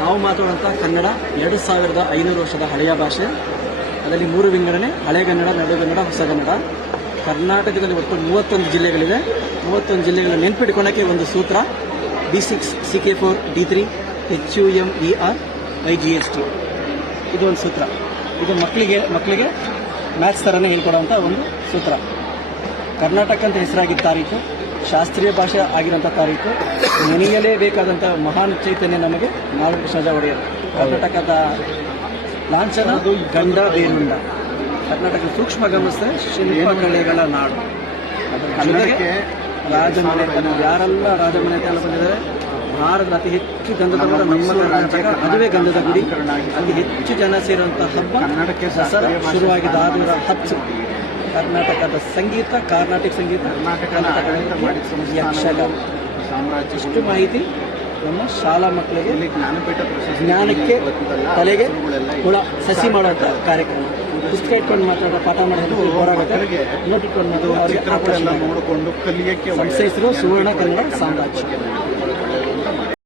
ನಾವು ಮಾತಾಡುವಂಥ ಕನ್ನಡ 2500 ವರ್ಷದ ಹಳೆಯ ಭಾಷೆ. ಅದರಲ್ಲಿ 3 ವಿಂಗಡಣೆ: ಹಳೆಗನ್ನಡ, ನಡುಗನ್ನಡ, ಹೊಸಗನ್ನಡ. ಕರ್ನಾಟಕದಲ್ಲಿ ಒಟ್ಟು 31 ಜಿಲ್ಲೆಗಳಿವೆ. 31 ಜಿಲ್ಲೆಗಳನ್ನು ನೆನ್ಪಿಟ್ಕೊಳ್ಳೋಕ್ಕೆ ಒಂದು ಸೂತ್ರ: B6, CK4, D3, HUMER, IGST. ಇದು ಒಂದು ಸೂತ್ರ. ಇದು ಮಕ್ಕಳಿಗೆ ಮ್ಯಾಥ್ಸ್ ಥರನೇ ಹೇಳ್ಕೊಡುವಂಥ ಒಂದು ಸೂತ್ರ. ಕರ್ನಾಟಕ ಅಂತ ಹೆಸರಾಗಿದ್ದ ತಾರೀಕು, ಶಾಸ್ತ್ರೀಯ ಭಾಷೆ ಆಗಿರೋಂಥ ತಾರೀಕು, ನೆನೆಯಲೇಬೇಕಾದಂಥ ಮಹಾನ್ ಚೈತನ್ಯ ನಮಗೆ ನಾಲ್ಕು ಕೃಷ್ಣರಾಜ ಒಡೆಯರು. ಕರ್ನಾಟಕದ ಲಾಂಛನ ಗಂಡ ಬೇರುಂಡ. ಕರ್ನಾಟಕ ಸೂಕ್ಷ್ಮ ಗಮನಿಸಿದ್ರೆ ಶಿಲ್ಪಕಲೆಗಳ ನಾಡು. ಜೊತೆಗೆ ರಾಜಮನೆತನ, ಯಾರೆಲ್ಲ ರಾಜಮನೆತನ ಬಂದಿದ್ದಾರೆ, ಭಾರತದ ಅತಿ ಹೆಚ್ಚು ಗಂಧದ ಮರ ನಮ್ಮ ಕರ್ನಾಟಕ, ಅದುವೇ ಗಂಧದ ಗುಡಿ. ಅಲ್ಲಿ ಹೆಚ್ಚು ಜನ ಸೇರುವಂಥ ಹಬ್ಬ ದಸರಾ. ಶುರುವಾಗಿದ್ದ 610. ಕರ್ನಾಟಕದ ಸಂಗೀತ, ಕರ್ನಾಟಕ ಸಂಗೀತ, ಯಕ್ಷಗಾನ. ಇಷ್ಟು ಮಾಹಿತಿ ನಮ್ಮ ಶಾಲಾ ಮಕ್ಕಳಿಗೆ ಜ್ಞಾನಕ್ಕೆ ತಲೆಗೆ ಹುಳ ಸಸಿ ಮಾಡುವಂಥ ಕಾರ್ಯಕ್ರಮ. ಪುಸ್ತಕ ಇಟ್ಕೊಂಡು ಪಾಠ ಮಾಡೋದು ಹೊರಗುತ್ತೆ. ನೋಟಿಟ್ಕೊಂಡು ಅವರಿಗೆ ನೋಡಿಕೊಂಡು ಕಲಿಯಕ್ಕೆ. ಸಂಸ್ಥೆ ಹೆಸರು ಸುವರ್ಣ ಕನ್ನಡ ಸಾಮ್ರಾಜ್ಯ.